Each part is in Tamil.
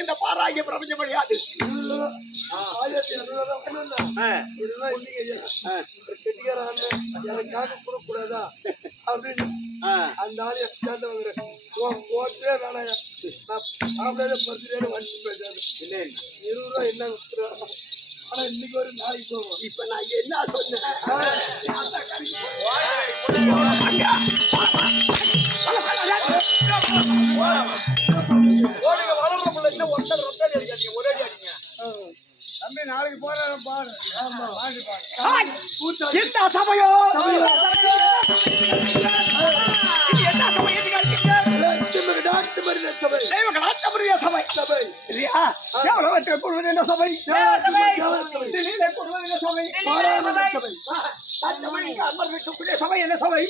இந்த பாராகிய பிரபஞ்சம் முடியாது. கூடாதா அப்படின்னு அந்த ஆளு சேர்ந்தவங்க போட்டே வேணாயா அப்படியே பரிசுலேயே வண்டி போயிட்டாரு. 20 ரூபா என்ன விட்டுருவாங்க. ஆனா இன்னைக்கு ஒரு நாளைக்கு போவோம். இப்ப நான் என்ன சொன்னேன் ஒரே அடிங்க தம்பி. நாளைக்கு போற பாரு. என்ன சமயம் சபை என்ன சபை?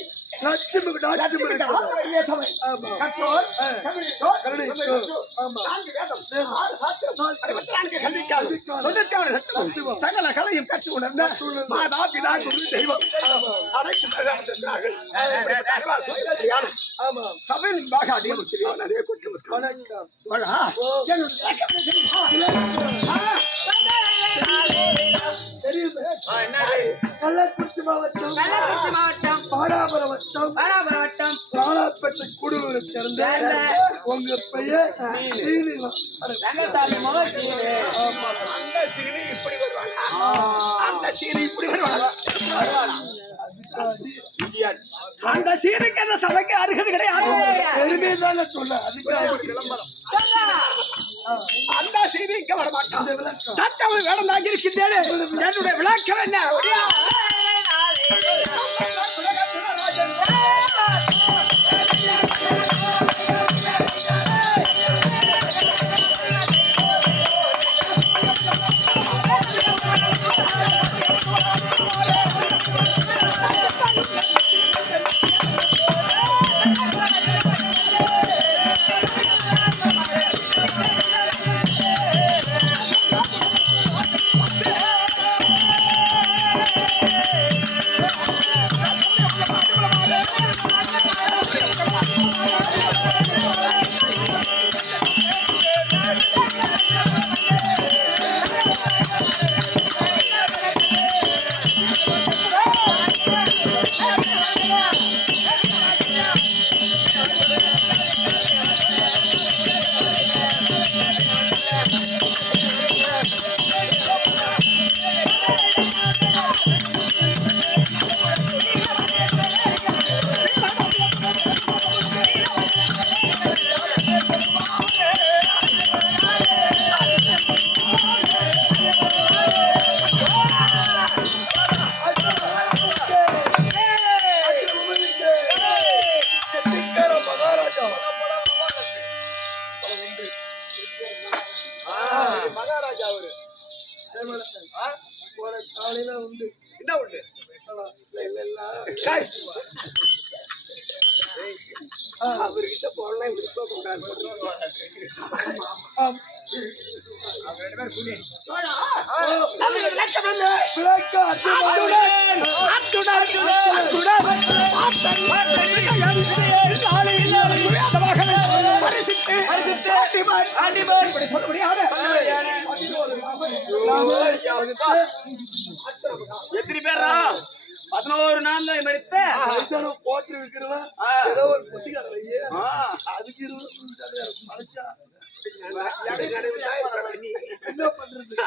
சகல கலையும் கற்று உணர்ந்த மாதா பிதா குரு தெய்வம் சபையின் பாக அதிகம் நிறைய கள்ளக்குறிச்சி மாவட்டம் பாராபுரம் காலாப்பேட்டை கூடலூரை சேர்ந்த உங்க பெயர் அந்த சீனுக்கு அந்த சபைக்கு அருகது கிடையாது. பெருமைதான சொல்ல அதுக்கு அந்த சீனிக்கு வரமாட்டான். சத்தம் வேடம் தாங்கி இருக்கின்றேன். என்னுடைய விளக்கம் என்ன? மகாராஜா அவரு காலையில உண்டு. என்ன உண்டு? அவர்கிட்ட போனா விருப்பம் எத்தனை பேரா? 11 நாள்ல எடுத்த போட்டு இருக்கிறவன் ஏதோ ஒரு பொட்டிக்கார அதுக்கு 20 மலைச்சா என்ன பண்றது?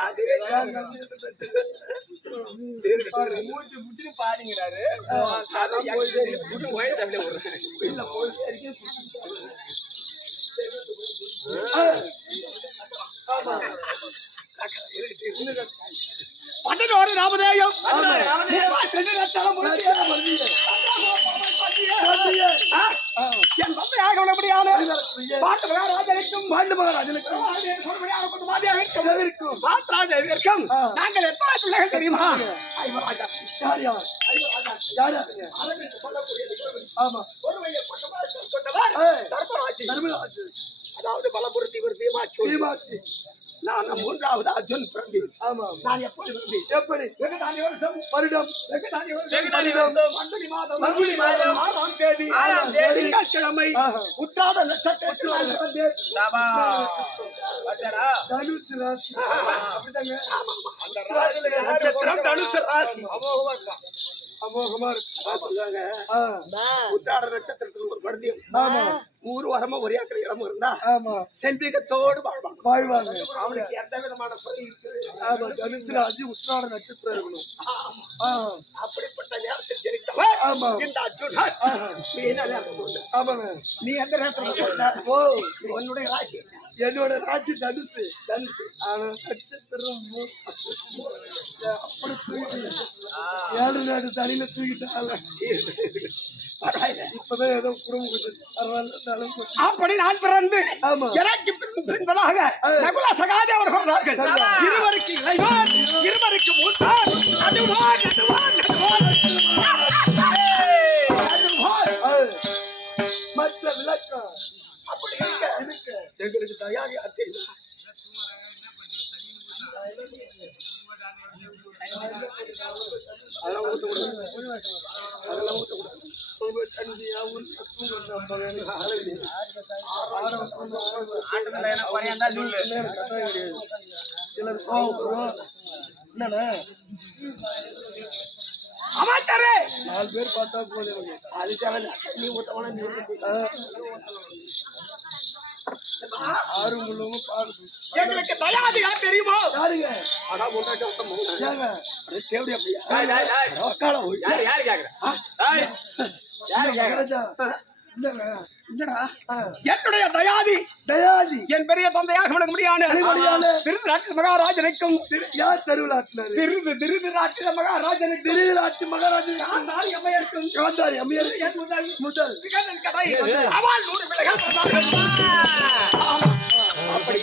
மூச்சு முச்சு பாடிங்கிறாரு. பட்டனோடு ராமதேயம் என் தந்தையாக உள்ளபடியான பாட்டு மகாராஜனுக்கும் மாத்ராதேவியருக்கும் நாங்கள் எத்தனை பிள்ளைகள் தெரியுமா? அதாவது பலபுரத்தி ஒரு பீமாட்சி. நான் 3வது அர்ஜுன் பிறந்தி. நான் எப்படி எப்படி வருடம் பங்குனி மாதம் 6ஆம் தேதி திங்கட்கிழமை உத்திராட நட்சத்திரத்தில் தனுசு ராசி. நட்சத்திரம் தனுசு ராசி. அமோகமா சொல்லுவாங்க. உத்திராட நட்சத்திரத்தில் ஒரு படுத்தியம் ஊர் வரமா ஒரே அக்கறை இடமும் இருந்தா செந்திகத்தோடு வாழ்வாங்க. அவனுக்கு எந்த விதமான தனுசு ராசி உத்திராட நட்சத்திரம் இருக்கணும். அப்படிப்பட்ட நேரத்தில் ஜெயித்தவன் இந்த அர்ஜுனன். நீ எந்த நேரத்தில் உன்னுடைய ராசி? என்னோட ராசி தனுசு. ஆனா நட்சத்திரம் அப்படி தூக்கிட்டு 7 நாடு தனியில தூக்கிட்டாங்க. இப்பதான் ஏதோ குடும்பம் கொஞ்சம் பரவாயில்ல. அப்படி நான் பிறந்து எனக்கு பின்பதாக நகுல சகாதே அவர் சொன்னார்கள். இருவருக்கு இளைவான், இருவருக்கு மூத்தான், நடுவான் நடுவான் நடுவான் நடுவான் எங்களுக்கு தயாரி தெரியும். அதெல்லாம் ஊற்றக்கூடாது, அதெல்லாம் ஊற்றக்கூடாது. என்னண்ணா அமைச்சரே 4 பேர் பார்த்தா போதும். அது தேவையில்ல. நீ ஊத்தவனா நீ ஆறு முழுவதும் பாருங்க. எங்களுக்கு தயாதி யார் தெரியுமா? யாருங்க? ஆனா முன்னாடி ஒருத்தன் ஏங்க தேவடி அப்படியா? யாரு யாரு கேக்குறா? யாரு மகாராஜா இல்லங்க என்னடா என்னுடைய தயாதி தயாதி என் பெரிய தந்தையாக விளக்க முடியாது. திருநாட்டு மகாராஜனுக்கும் யார் தெருவிலாட்டினாரு? திருநாட்டு மகாராஜனுக்கு திருநாட்டு மகாராஜன் காந்தாரி அம்மையருக்கும் காந்தாரி அம்மையார் முதல் கதை அவள் 100 பிள்ளைகள் பிறந்தார்கள். அப்படி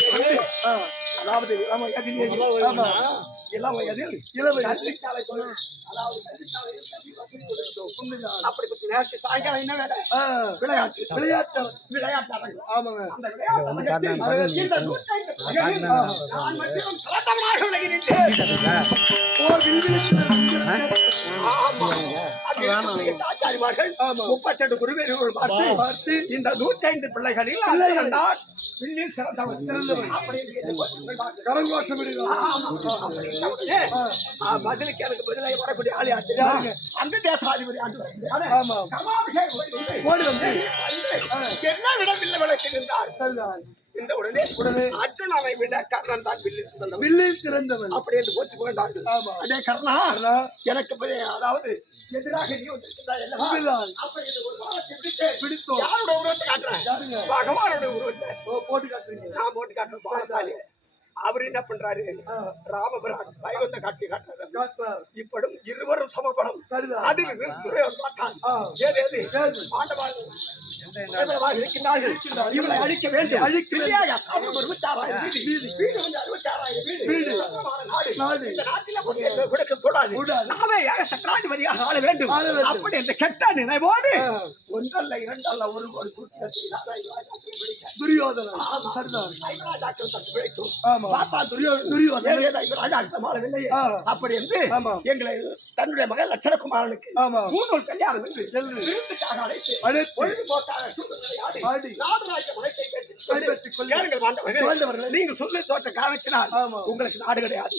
அதாவது இளம எதிலே இளம எதில் இளமை கல்விச்சாலை அப்படிப்பட்ட நேரத்து சாயங்காலம் என்ன வேலை? விளையாட்டு விளையாட்டு விளையாட்டு ஆமாங்க. அந்த விளையாட்டு இந்த 105 நான் மட்டும் தலத்தவனாக விலகி நின்றேன். ஆச்சாரிமார்கள் 38 குருவேர்கள் பார்த்து இந்த 105 பிள்ளைகளில் வில்லில் சிறந்தவன் கரங்கோஷம் பதிலுக்கு எனக்கு பதிலாக வரக்கூடிய ஆளு அந்த தேசாதிபதி என்ன விடவில்லை விளக்கிருந்தார். இந்த உடனே அர்ஜுனனை விட கர்ணன் தான் வில்லில் சிறந்தவன் அப்படி என்று போச்சு கொண்டார்கள். அதே கர்ணா எனக்கு அதாவது எதிராக நீ பிடித்தோம். யாரோட உருவத்தை காட்டுறேன்? பகவானோட உருவத்தை போட்டு காட்டுறீங்க. நான் போட்டு காட்டுறேன் பாலத்தாலே. அவர் என்ன பண்றாரு? ராமபிரான் வைகுந்த காட்சி காட்டுறாரு. இப்படும் இருவரும் சமபலம். அதில் பார்த்தான் இருக்கின்றார்கள். இவளை அழிக்க வேண்டும். சக்கராதிபதியாக ஆள வேண்டும். அப்படி இந்த கெட்ட நினைவோடு ஒன்றல்ல இரண்டல்ல ஒரு துரியோதனன் அப்படி என்று எங்களை தன்னுடைய மகள் லட்சணகுமாரனுக்கு 3 கல்யாணம் என்று நீங்கள் சொல்லி தோற்ற காரணத்தினால் உங்களுக்கு நாடு கிடையாது.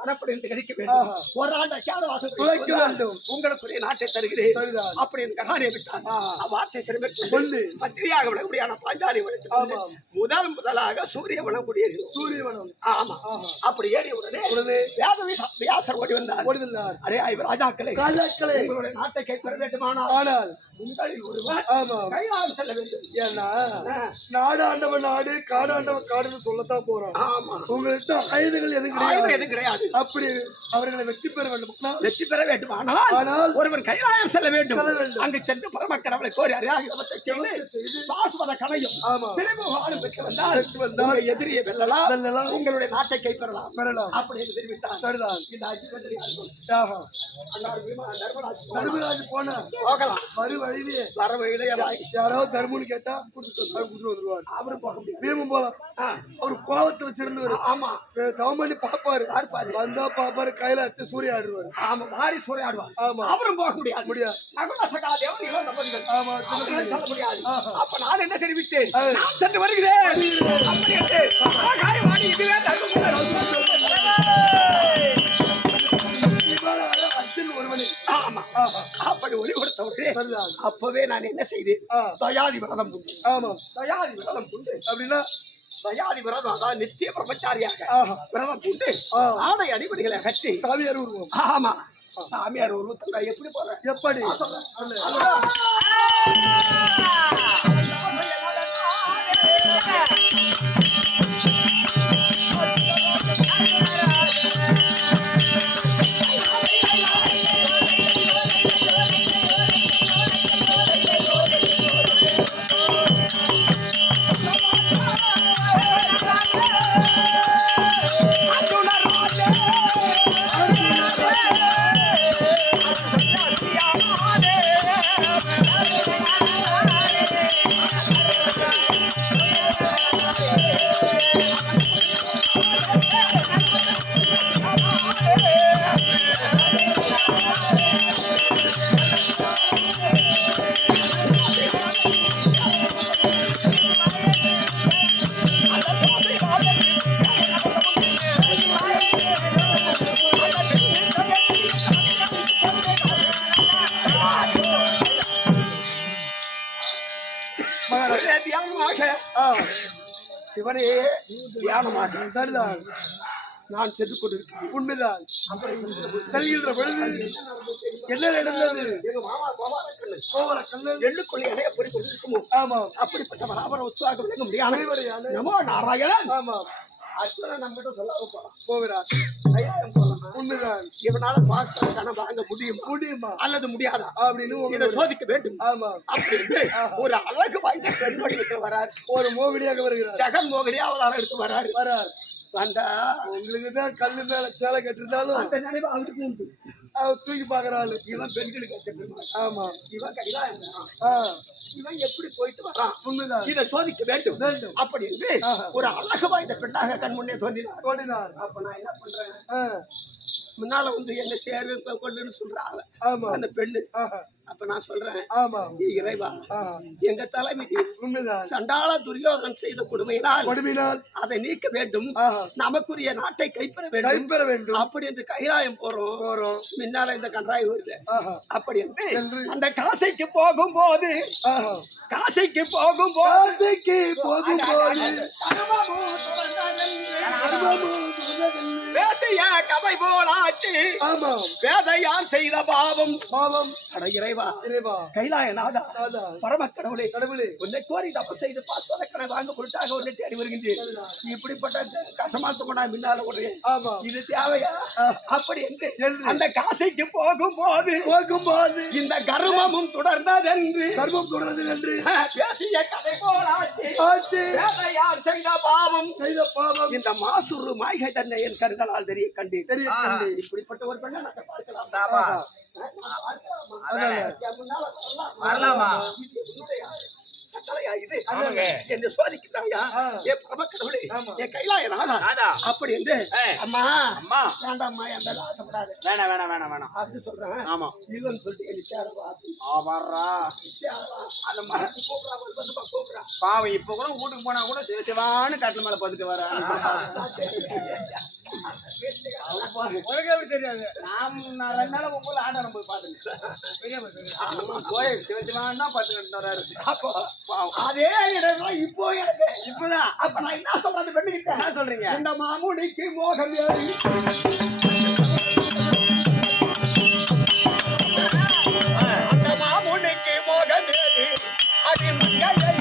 வனப்படி கிடைக்க வேண்டும். ஒரு ஆண்டு அக்கியாதவாசம் துளைக்க வேண்டும். உங்களுக்குரிய நாட்டை தருகிறேன் அப்படி என்று ககானியை விட்டார். வார்த்தை சிறப்பு பத்திரியாக விடக்கூடியான பாஞ்சாலி வனத்தில் முதலாக சூரியவனம் குடியேறினோம். சூரியவனம் ஆமா. அப்படி ஏறிய உடனே வியாசர் ஓடி வந்தார். அரே ராஜாக்களே உங்களுடைய நாட்டை கைப்பற்ற வேண்டுமானால் உங்களில் ஒருவர் கைலாயம் செல்ல வேண்டும். ஏன்னா நாடாண்டவன் நாடு காடாண்டவன் காடுன்னு சொல்லத்தான் போறோம். ஆமா. உங்கள்கிட்ட ஆயுதங்கள் எதுவும் கிடையாது. அப்படி அவர்களை வெற்றி பெற வேண்டுமானால் ஒருவர் கைலாயம் செல்ல வேண்டும். அங்கு சென்று பரம கடவுளை கோரி அறியாதவற்றை செய்து பாசுவத கணையும் திருமுகாலும் பெற்று வந்தால் எதிரியை வெல்லலாம். உங்களுடைய நாட்டை கைப்பெறலாம் அப்படி என்று தெரிவித்தார். சரிதான். தர்மராஜ் போகலாம். வர வழியிலே யாராவது தர்மம்னு கேட்டா கூட்டிட்டு வந்துருவார். அவரு போக முடியும். பீமம் போலாம். அவரு கோபத்துல சிறந்தவர். ஆமா. தவம் பண்ணி பாப்பாரு. வந்தா பாப்பாரு கையில அத்து சூரிய ஆடுவாரு. ஆமா. மாறி சூரிய ஆடுவார். ஆமா. அவரும் போக முடியாது. நகுல சகாதேவன் இளம் தம்பதிகள். ஆமா. சொல்ல முடியாது. அப்ப நான் என்ன தெரிவித்தேன்? நான் சென்று வருகிறேன். அப்படி என்று காயவாடி இதுவே அப்படி ஒளி கொடுத்தவரே அப்பவே நான் என்ன செய்தேன்? தயாதி விரதம் கொண்டு. ஆமா. தயாதி விரதம் கொண்டு அப்படின்னா தயாதி விரதம் அதான் நித்திய பிரம்மச்சாரியாக விரதம் கொண்டு ஆடை அடிப்படைகளை கட்டி சாமியார் உருவம். ஆமா. சாமியார் உருவத்தில் எப்படி போற? எப்படி சிவனே தியானமாக சரிதான். நான் சென்று கொண்டிருக்கிறேன். உண்மைதான். செல்கின்ற பொழுது என்ன நடந்தது? எங்க மாமா கோவலக்கண்ணன் எள்ளுக்குள்ளே இணைய பொறி கொண்டிருக்குமோ? ஆமா. அப்படிப்பட்ட பராபர உற்சாகம் விளங்க முடியாது. நமோ நாராயணன். ஆமா. அர்ஜுனன் நம்மகிட்ட சொல்ல போகிறார். உண்மைதான். இவனால பாஸ்டர் கணம் வாங்க முடியுமா அல்லது முடியாதா அப்படின்னு இதை சோதிக்க வேண்டும். ஆமா. அப்படின்னு ஒரு அழகு வாய்ந்த பெண் வடிவத்தில் வரார். ஒரு மோகினியாக வருகிறார். ஜெகன் மோகினி அவதாரம் எடுத்து வரார். வந்தா உங்களுக்கு தான் கல்லு மேல சேலை கட்டிருந்தாலும் அந்த நினைவு அவருக்கு உண்டு. அவர் தூக்கி பாக்குறாள். இவன் பெண்களுக்கு ஆமா. இவன் கையில இவன் எப்படி போயிட்டு வரான்? உண்மைதான். இதை சோதிக்க வேண்டும். அப்படி என்று ஒரு அழகு வாய்ந்த பெண்ணாக கண் முன்னே தோன்றினார். அப்ப நான் என்ன பண்றேன்? முன்னால வந்து என்ன சேரு கொண்டுன்னு சொல்றாங்க. ஆமா. அந்த பெண்ணு. அப்ப நான் சொல்றேன், ஆமா, இறைவா, எங்க தலைவிதி உண்மைதான். சண்டாள துரியோதனன் செய்த கொடுமையினால் அதை நீக்க வேண்டும். நமக்குரிய நாட்டை கைப்பெற வேண்டும். அப்படி என்று கைலாயம் போறோம். முன்னால இந்த கன்றாய் வருது. அப்படி என்று அந்த காசைக்கு போகும்போது பேசிய கதை போலாச்சு. வேதையான் செய்த பாவம். அட இறைவா, கைலாயநாதா, பரம கடவுளே, உன்னை கோரி தப்பு செய்து பாஸ்வரக்கனை வாங்க பொருட்டாக உன்னை தேடி வருகின்றேன். இப்படிப்பட்ட கசமாத்து கொண்டா முன்னால ஒரு இது தேவையா? அப்படி என்று அந்த காசைக்கு போகும்போது இந்த கர்மமும் தொடர்ந்ததென்று பேசிய கதை போலாச்சு. வேதையான் செய்த பாவம் இந்த மாசுரு மாய்கை தன்னை என் கண்களால் தெரிய கண்டு இப்படிப்பட்ட ஒரு பெண்ணை நான் பார்க்கலாம். வரலாமா? இது என்ன சோதிக்கிறாயா? என் பரமக்கடவுளே, என் கைலாயநாதா, அப்படி என்று அம்மா வேண்டாம்மா, என் மேல ஆசைப்படாது. வேணாம் அப்படி சொல்றேன். ஆமா. இல்லன்னு சொல்லிட்டு என்ன சேரவா அந்த மாதிரி பாவம். இப்ப கூட வீட்டுக்கு போனா கூட சிவான்னு கட்டில மேல பதுட்டு வர தெரியாது. நான் 2 நாள் உங்களை ஆடாரம் போய் பாத்துட்டேன். கோயில் சிவசிவான் தான் பத்துக்கிட்டு வர்றாரு. அதே இடம் இப்போ எனக்கு இப்பதான். அப்ப நான் என்ன சொல்றது? பெண்ணுகிட்ட என்ன சொல்றீங்க? இந்த மாமுனிக்கு மோகம் ஏறி அந்த மாமுனிக்கு மோகம் ஏறி அது மங்கையை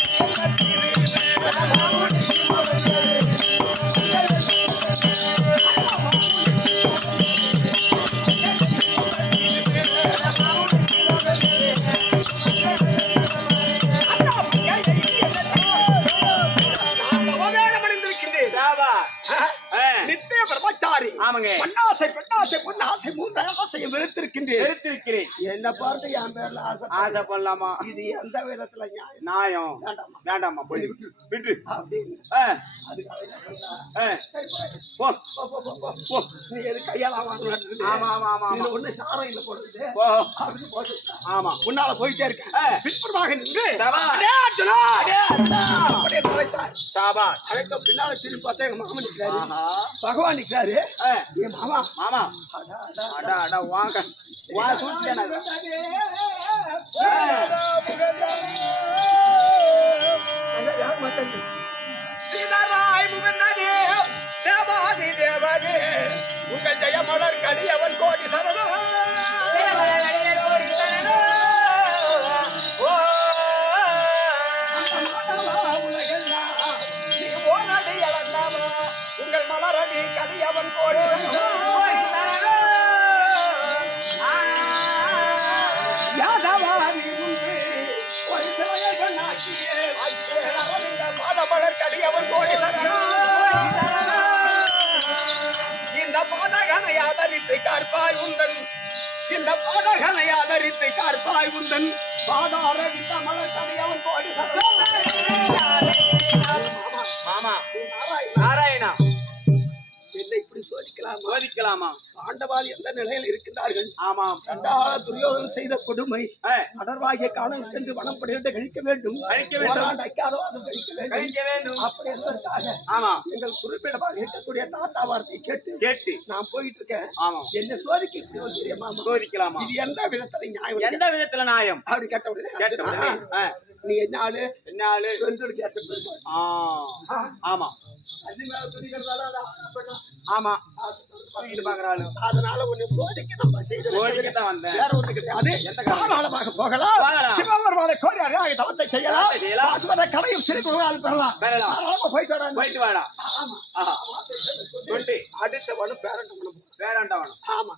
வெறுத்திருக்கிறேன். என்ன பார்த்து என் பேர்ல ஆசைப்படலாமா? இது எந்த விதத்துல நியாயம்? வேண்டாமா, போய் விட்டு. நீ எது கையால வாங்கணும்? ஆமா. ஒண்ணு சாரம் இல்ல போடுறது. ஆமா, முன்னால போயிட்டே இருக்கேன். பின்புறமாக நின்று அழைத்த பின்னால திரும்பி பார்த்தா எங்க மாமன் நிற்கிறாரு, பகவான் நிற்கிறாரு. என் மாமா வாங்க சீதாராய் முகந்தனே, தேவாதி தேவனே, உங்கள் ஜெயமலர் கடியவன் கோடி சரணம். உங்கள் மலரடி கடியவன் கோடி யாதவாணி உண்டு ஒரு சிலையை கண்ணாக்கியே பாதமலர் கடியவன் கோடி இந்த பாதகனை ஆதரித்து கார்பாய் உந்தன், இந்த பாதகனை ஆதரித்து கார்பாய் உந்தன் பாதார விட்ட மலர் கடியவன் கோடி மாமா. நாராயணா, என்னை இப்படி சோதிக்கலாமா? ஆண்டவாதி எந்த நிலையில் இருக்கின்றார்கள்? ஆமாம். சண்டாள துரியோதனன் செய்த கொடுமை அடர்வாகிய காலம் சென்று வனப்படையிட்டு கழிக்க வேண்டும். அக்காதவாதம் கழிக்க வேண்டும். அப்படி என்பதற்காக எங்கள் குறிப்பிடமாக இருக்கக்கூடிய தாத்தா வார்த்தை கேட்டு நான் போயிட்டு இருக்கேன். என்ன சோதிக்க சோதிக்கலாமா? இது எந்த விதத்துல நியாயம்? எந்த விதத்துல நியாயம்? அப்படி கேட்ட உடனே நீ என்ன ஆளு பெண்களுக்கு ஏற்ற பெருமாள். ஆமா அது மேல துணிக்கிறதால அது ஆசைப்படணும். ஆமா இது பாக்குறாள். அதனால உன்னை சோதிக்க நம்ம செய்தது கோழிக்குதான் வந்தேன். வேற ஒண்ணு கிடையாது. எந்த காரணம்? தாராளமாக போகலாம். போகலாம். சிவபெருமானை கோரி அழகாக தவத்தை செய்யலாம். ஆசுவத கடையும் சிறுபெருமாள் பெறலாம். தாராளமா போயிட்டு வாடா. போயிட்டு வாடா. ஆமா. சொல்லி அடுத்தவனும் பேரண்டவனும். பேராண்டவனும். ஆமா.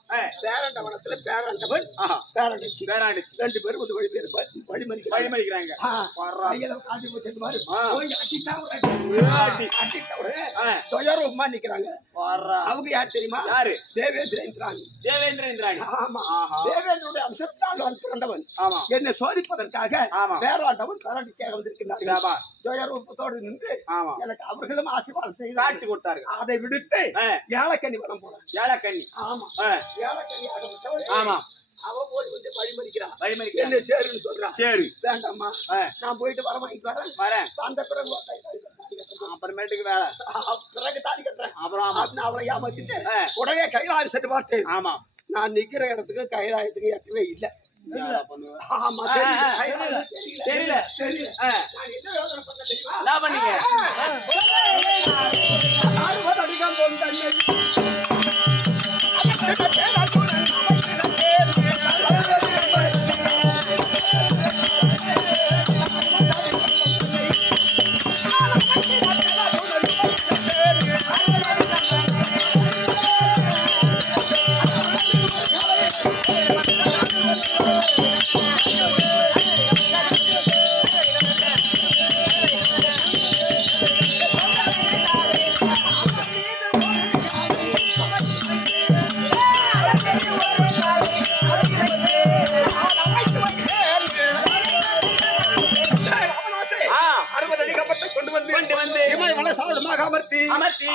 பேரண்டவனத்துல பேரண்டவன் பேரண்டச்சி ரெண்டு பேரும் வந்து வழிமறிக்கிறாங்க. கையில காட்டி போட்டு பாரு. போய் துயரமா நிக்கிறாங்க. அவங்க யார் தெரியுமா? யாரு? தேவேந்திர இந்திராணி. தேவேந்திர இந்திராணி. ஆமா. தேவேந்திரனுடைய அம்சத்தால் பிறந்தவன். ஆமா. என்னை சோதிப்பதற்காக பேராண்டவன் பேரண்டிச்சாக வந்திருக்கிறார்கள். துயரூபத்தோடு நின்று எனக்கு அவர்களும் ஆசீர்வாதம் செய்து காட்சி கொடுத்தார்கள். அதை விடுத்து ஏலக்கண்ணி வனம் போனான். ஏலக்கண்ணி. ஆமா. ஏலக்கண்ணி ஆகப்பட்டவன். ஆமா. அவன் போய் வந்து வழிமறிக்கிறான். என்ன சேருன்னு சொல்றான். சரி வேண்டாம்மா, நான் போயிட்டு வர வாங்கிட்டு வரேன். அந்த பிறகு அப்புறமேட்டுக்கு வேலை பிறகு தாடி கட்டுறேன். அப்புறம் அவளை ஏமாத்திட்டு உடனே கைலாயம் சென்று பார்த்தேன். ஆமா. நான் நிக்கிற இடத்துக்கு கைலாயத்துக்கு எட்டவே இல்லை. ஆமா, தெரியல. என்ன பண்ணீங்க?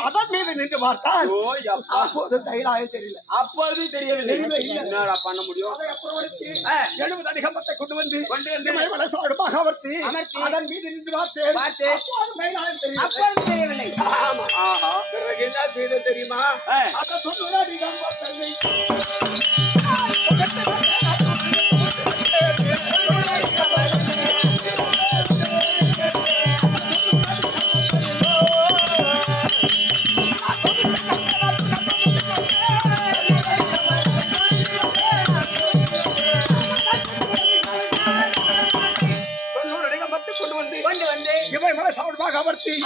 அதன் மீது நின்று பார்த்தான். அப்போது கைலாயம் தெரியல. அப்போது தெரியவில்லை. என்னடா பண்ண முடியும்? 70 அடி கம்பத்தை கொண்டு வந்து இமயமலைசாடு மகாவர்த்தி அதன் மீது நின்று பார்த்தேன். கைலாயம் தெரியவில்லை. பிறகு என்ன செய்த தெரியுமா? அந்த 90 அடி கம்பத்தை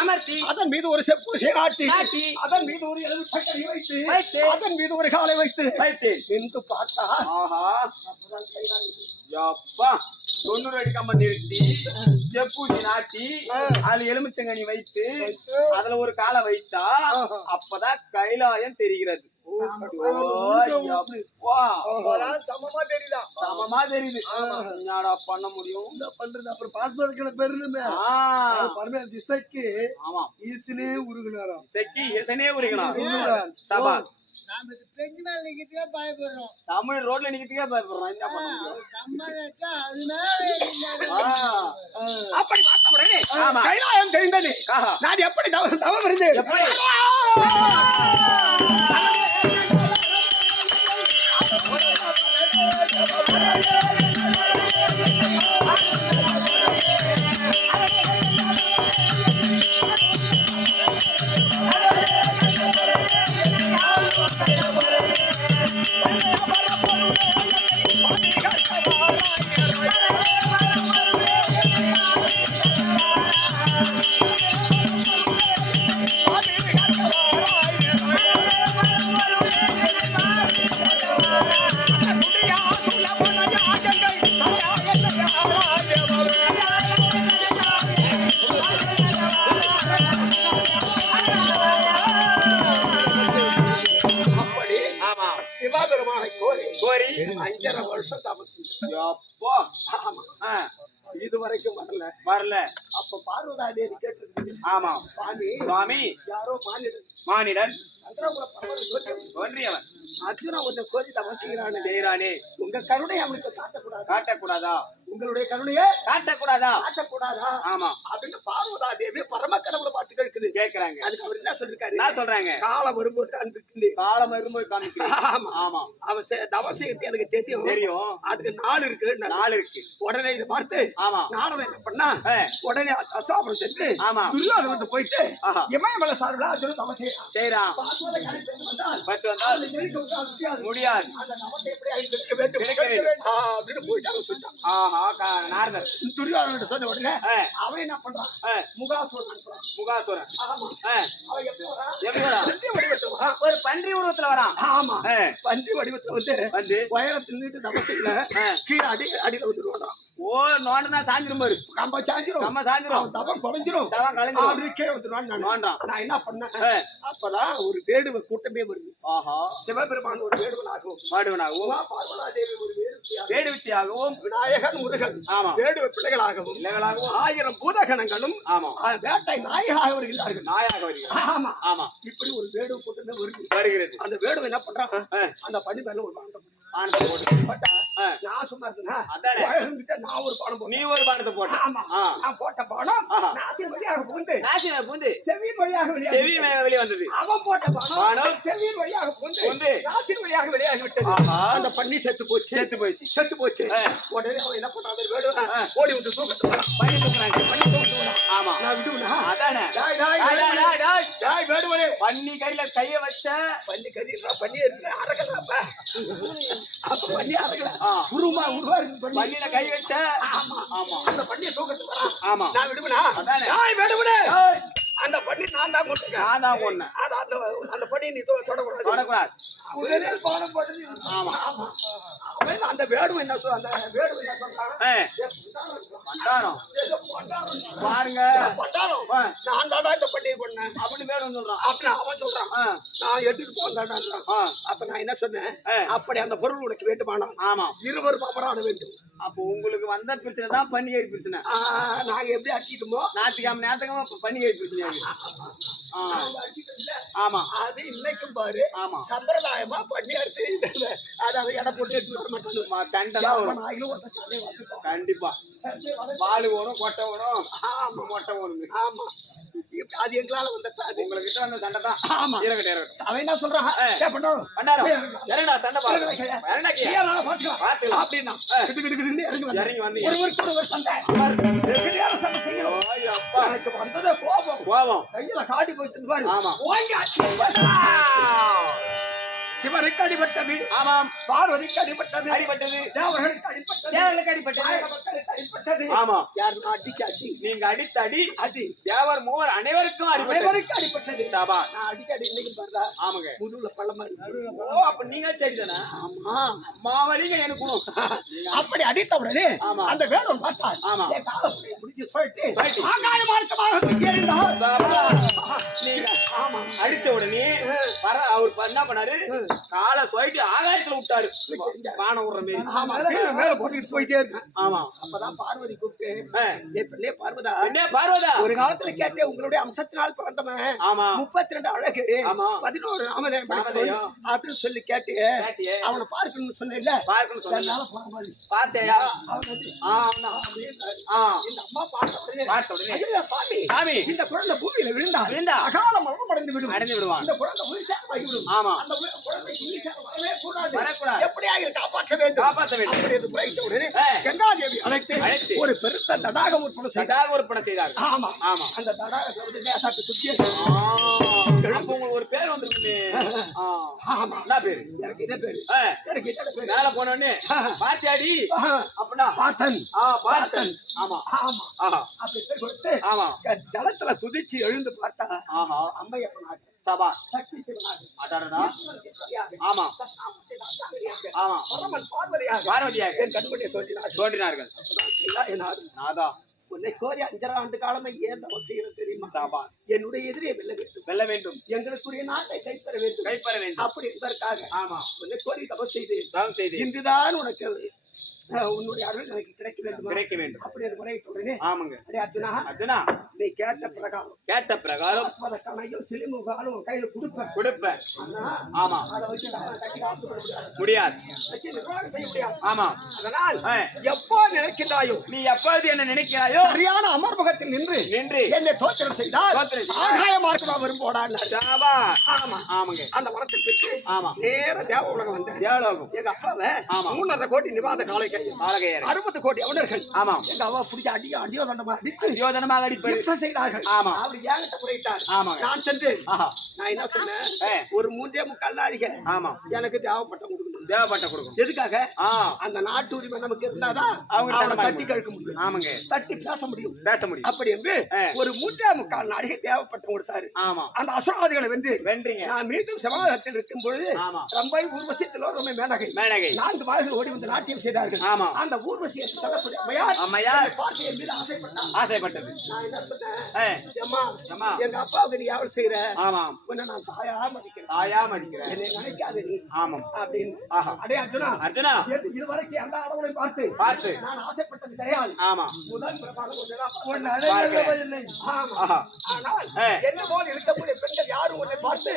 அமர்த்தி அதன் மீது ஒரு செப்பு நாட்டி அதன் மீது ஒரு எலுமிச்சை வைத்து அதன் மீது ஒரு காலை வைத்து என்று பார்த்தா 90 அடி கம்பம் நிறுத்தி செப்பூசி நாட்டி அதுல எலுமிச்சங்கனி வைத்து அதுல ஒரு காலை வைத்தா அப்பதான் கைலாயம் தெரிகிறது. சமமா தெரியுதா? சமமா தெரியுது. என்னடா பண்ண முடியும்? பண்றது அப்புறம் பாஸ்போர்ட்ல பெருமை பரமேஸ்வரி இசைக்கு ஈசனே உருகுனாராம். இசைக்கு ஈசனே உருகுனார். சபா தமிழ் ரோட்ல நிக்கிறதுக்கே பயப்படுறான். என்ன பண்ண முடியும்? அப்படி பார்த்த உடனே கைலாயம் தெரிந்தது. நான் எப்படி தவம் இருந்தேன். கோரி 5.5 வருஷம் இதுவரைக்கும் வரல. அப்ப பார்வதா தேவி கேட்டது. ஆமா சுவாமி யாரோ மானிடன் ஒன்றியவன் அர்ஜுனா உன்னை கோரி தவம் செய்கிறானே உங்க கருணை அவனுக்கு காட்டக்கூடாதா? உங்களுடைய கருணையை காட்டக்கூடாதா காட்டக்கூடாதா ஆமா அப்படின்னு பார்வதா தேவி பரம கடவுளை பார்த்து கேட்குது. கேக்குறாங்க. அதுக்கு அவர் என்ன சொல்லிருக்காரு? என்ன சொல்றாங்க? காலம் வரும்போது காண்பிக்கு காலம் வரும்போது காமிக்கிறேன். ஆமா ஆமா அவன் தவசயத்தை எனக்கு தெரியும் தெரியும். அதுக்கு நாள் இருக்கு. நாள் இருக்கு. உடனே இதை பார்த்து ஆமா நாடகம் என்ன பண்ணா உடனே அஸ்தாபுரம் சென்று ஆமா துரியோதனத்தை போயிட்டு ஆஹா. இமயமலை சார்பில் அர்ஜுனன் தவம் செய்யறான். செய்யறான். பார்வதை கணக்கு வந்தால் பத்து வந்தால் அதை நெருக்க விட்டால் முடியாது. முடியாது. அந்த தவத்தை எப்படி அழிக்க வேண்டும் கிடைக்க வேண்டும். அப்படின்னு போயிட்டு சொல்லிட்டான். ஆஹா நாரதர் துரியோதனன் சொன்ன உடனே ஆ. அவன் என்ன பண்றான்? முகாசுரன் அனுப்புறான். முகாசுரன் ஆமா அவன் எப்படி வரான்? எப்படி வரான்? பன்றி வடிவத்துல வரான். ஒரு பன்றி உருவத்துல வரான். ஆமா பன்றி வடிவத்துல வந்து உயரத்தில் நின்று தவசையில கீழே அடியில வந்துருவான். ஓ நோண்டனா சாஞ்சிரும் பாரு. கம்ப சாஞ்சிரும். கம்ம சாஞ்சிரும். தவம் குறைஞ்சிரும். தவம் கலைஞ்சிரும். அவருக்கே வந்துருவான். நோண்டான். நான் என்ன பண்ணேன்? அப்பதான் ஒரு வேடுவ கூட்டமே வருது. ஆஹா சிவபெருமான் ஒரு வேடுவனாகவும் பாடுவனாகவும் பார்வதா தேவி ஒரு வேடுவிச்சியாகவும் விநாயகன் முருகன் ஆமா வேடுவ பிள்ளைகளாகவும் பிள்ளைகளாகவும் 1000 பூதகணங்களும் ஆமா வேட்டை நாயகராக வருகிறார்கள். நாயாக வருகிறார். ஆமா ஆமா இப்படி ஒரு வேடுவ கூட்டமே வருது. வருகிறது. அந்த வேடுவ என்ன பண்றான்? அந்த பணி மேல ஒரு பாண்டம் பானத்தை போட்டு போட்டா நான் சும்மா இருக்கேன்னா அதானே நான் ஒரு பானம் போட்டேன். நீ ஒரு பானத்தை போட்ட. ஆமா நான் போட்ட பானம் நாசின் வழியாக புகுந்து நாசின பூந்து செவியின் வழியாக செவி வெளியே வந்தது. அவன் போட்ட பானம் செவியின் வழியாக புகுந்து நாசின் வழியாக வெளியாகி விட்டது. அந்த பண்ணி செத்து போச்சு. செத்து போச்சு. உடனே அவன் என்ன பண்ணான்? வேடுவன் ஓடி வந்து தூக்கத்து பண்ணி தூக்குறாங்க. ஆமா நான் விடுவேனா? அதானே டாய் வேடுவனே பண்ணி கையில கைய வச்ச பண்ணி கறி பண்ணி அறக்கலாப்ப அப்ப பண்ணி அறக்கல உருவா இருக்கு பண்ணி பண்ணில கை வச்ச. ஆமா ஆமா அந்த பண்ணியை தூக்கத்து வரான். ஆமா நான் விடுவேனா? அதானே டாய் வேடுவனே அந்த பண்ணி நான் தான் கொண்டுங்க. நான் தான் கொன்னேன். அந்த பண்ணி நீ தொடக்கூடாது. தொடக்கூடாது. முதலில் பானம் போட்டது. ஆமா ஆமா அவன் அந்த வேடுவன் என்ன சொல்றான்? அந்த வேடுவன் என்ன சொல்றான்? பண்டாரம் பாருங்க பண்டாரம் நான் தாண்டா இந்த பண்ணியை கொண்டேன் அப்படின்னு வேணும் சொல்றான். அப்படின்னு அவன் சொல்றான். நான் எடுத்துட்டு போந்தாண்டான். அப்ப நான் என்ன சொன்னேன்? அப்படி அந்த பொருள் உனக்கு வேண்டுமானா ஆமா இருவரும் அபராத வேண்டும். அப்போ உங்களுக்கு வந்த பிரச்சனை தான் பண்டிகை பிரச்சனை. நாங்க எப்படி அடிச்சிட்டோமோ ஞாயிற்றுக்கிழமை ஞாயிற்றுக்கிழமை பண்டிகை பிரச்சனை. ஆமா அது இன்னைக்கும் பாரு. ஆமா சம்பிரதாயமா பண்ணி எடுத்து அதை எடை போட்டு எடுத்து வர மாட்டாங்க. சண்டை கண்டிப்பா பால் வரும் கொட்டை வரும். ஆமா மொட்டை வரும். ஆமா அது எங்களால வந்த உங்ககிட்ட வந்த சண்டை தான். ஆமா இருக்கட்டும். அவன் என்ன சொல்றான்? பண்டாரம் சண்டை அப்படின்னா இறங்கி வந்தீங்க. எனக்கு வந்ததே கோபம். கையில காட்டி போயிட்டு பாரு. ஆமா சிவனுக்கு அடிபட்டது. ஆமாம் பார்வதிக்கு அடிபட்டது. தேவர்களுக்கு அடிபட்டது. ஆமா யாருன்னா அடிச்சாச்சு. நீங்க அடித்த அடி தேவர் மூவர் அனைவருக்கும் அடிபட்டது. சாபா நான் அடிச்ச அடி இன்னைக்கு பாருடா. ஆமாங்க முதுகுல பள்ளமா இருக்கு. ஓ அப்ப நீங்க செடி தானே? ஆமா மாவலிங்க எனக்கும் அப்படி அடித்த உடனே அந்த வேடம் பார்த்தார். ஆமா என் காலை பிடிச்சு சொல்லிட்டு ஆகாய மார்க்கமாக தூக்கி எறிந்தார். நீங்க ஆமா அடிச்ச உடனே அவர் என்ன பண்ணாரு? காலை சொல்லிட்டு ஆகாயத்துல விட்டாரு. பானை விடுற மாதிரி மேல போட்டுட்டு போயிட்டே இருக்கு. ஆமா அப்பதான் பார்வதி கூப்பிட்டு பார்வதா ஒரு காலத்துல கேட்டேன் உங்களுடைய அம்சத்தினால் பிறந்தவன். ஆமா 32 அழகு. ஆமா 11 நாமதேயம் அப்படின்னு சொல்லி கேட்டு அவனை பார்க்கணும்னு சொன்ன. பார்க்கணும் சொன்ன பார்த்தேயா? இந்த அம்மா பார்த்த உடனே சாமி இந்த குழந்தை பூமியில விழுந்தா அகால மரணம் அடைந்து விடுவான். இந்த குழந்தை உயிர் ஆமா அந்த குழந்தை வரக்கூடாது. எப்படியாக காப்பாற்ற வேண்டும். உடனே கங்காதேவி அழைத்து ஒரு பெருத்த தடாகம் உற்பத்தி செய்தார். ஆமா ஆமா அந்த தடாகத்தை சுத்தி ஒரு பேர் வந்திருக்கு. ஆமா என்ன பேரு? எனக்கு என்ன பேரு? மேல போனோடனே பாத்தியாடி அப்படின்னா பார்த்தன். ஆமா ஆமா அப்படி பேர் கொடுத்து ஆமா ஜலத்துல குதிச்சு எழுந்து பார்த்தா அம்மையப்பனாக சபா சக்தி சிவனாக ஆமா ஆமா பரமன் பார்வதியாக என் கண்மணியை தோன்றினார்கள். நாதா உன்னை கோரி 5 ஆண்டு காலமா ஏன் தவம் செய்யறது தெரியுமா? சாபா என்னுடைய எதிரியை வெல்ல வேண்டும். எங்களுக்குரிய நாட்டை கைப்பற வேண்டும். அப்படி என்பதற்காக ஆமா உன்னை கோரி தவம் செய்து இன்றுதான் உனக்கு உன்னுடைய அருள் எனக்கு கிடைக்க வேண்டும் கிடைக்க வேண்டும். அப்படி என்று முறையிட்ட உடனே ஆமாங்க. அடே அர்ஜுனா அர்ஜுனா, நீ கேட்ட பிரகாரம் கணையும் சிலிமுகாலும் கையில கொடுப்பேன். ஆனா ஆமா, அதை வச்சு நான் கட்டி காசு முடியாது. வச்சு நிர்வாகம் செய்ய முடியாது. ஆமா, அதனால் எப்போ நினைக்கிறாயோ நீ எப்பொழுது என்ன நினைக்கிறாயோ சரியான அமர்முகத்தில் நின்று என்னை தோத்திரம் செய்தால் ஆகாய மார்க்கமா வரும்போடான்னு. ஆமா, ஆமாங்க. அந்த வரத்தை பெற்று ஆமா நேர தேவ உலகம் வந்தேன். தேவலோகம். எங்க அப்பாவை 3.5 கோடி நிவாத காளைகையர் 60 கோடி அவனர்கள் ஆமா எங்க அவ்வா பிடிச்ச அடியோதண்டமா அடித்து யோதனமாக அடிப்பது யுத்தம் செய்தார்கள். ஆமா, அப்படி ஏங்கிட்ட குறைத்தார். ஆமா, நான் சென்று ஆஹா, நான் என்ன சொன்னேன், ஒரு 3.25 நாழிகை ஆமா எனக்கு தேவைப்பட்ட கொடுக்கணும். தேவப்பட்ட கொடுக்கணும். எதுக்காக? அந்த நாட்டு உரிமை நமக்கு இருந்தாதான் அவங்க தட்டி கழிக்க முடியும். ஆமாங்க, தட்டி பேச முடியும், பேச முடியும். அப்படி என்று ஒரு 3.25 நாழிகை தேவைப்பட்ட கொடுத்தாரு. ஆமா, அந்த அசுராதிகளை வென்றீங்க. நான் மீண்டும் சமாதானத்தில் இருக்கும் பொழுது ரம்பை ஊர்வசி திலோதமை மேனகை 4 மாதங்கள் ஓடி வந்து நாட்டியம் செய்தார்கள். ஆமா, அந்த ஊர்வசியை அம்மையார் பார்த்து என் மீது ஆசைப்பட்டது. நான் என்ன சொன்னேன், எங்க அப்பாவுக்கு நீ எவ்வளவு செய்யற? ஆமா, நான் தாயா மதிக்கிறேன், தாயா மதிக்கிறேன், என்னை நினைக்காத நீ. ஆமாம் அப்படின்னு. அடே அர்ஜுனா, அர்ஜுனா, இதுவரைக்கும் அந்த அளவுகளை பார்த்து நான் ஆசைப்பட்டது கிடையாது. ஆமா, முதல் பிரபாகம் ஆனால் என்ன போல இருக்கக்கூடிய பெண்கள் யாரும் உன்னை பார்த்து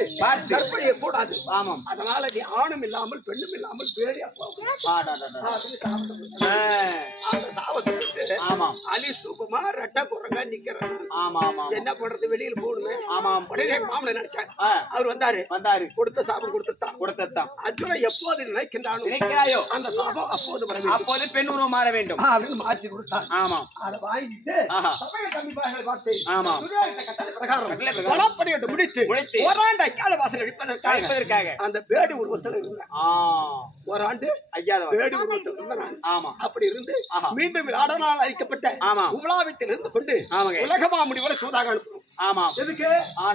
கற்பழிய கூடாது. ஆமாம், அதனால நீ ஆணும் இல்லாமல் பெண்ணும் இல்லாமல் பேடி அலி ஸ்தூபமா ரெட்ட குரங்க நிக்கிறான். ஆமா ஆமா, என்ன பண்றது, வெளியில போகணுமே. ஆமா, உடனே மாமலை நினைச்சாங்க. அவர் வந்தாரு கொடுத்த சாபம் கொடுத்தான். அர்ஜுனா எப்போது நினைக்கிறாயோ அந்த சாபம் அப்போது பெண் உருவம் மாற வேண்டும் அப்படின்னு மாற்றி கொடுத்தான். ஆமா, அதை வாங்கிட்டு சமய கண்டிப்பாக பார்த்து ஆமா வனப்படியை முடித்து ஓராண்டு அக்கால வாசல் அழிப்பதற்காக அந்த பேடி உருவத்தில் இருந்தேன். ஓராண்டு பேடி உருவத்தில் இருந்தேன். ஆமா, அப்படி இருந்து மீண்டும் ஆடனால் அழிக்கப்பட்ட உலாவத்தில் இருந்து கொண்டு உலகமா முடிவரை தூதாக அனுப்பணும். ஆமா, எதுக்கு?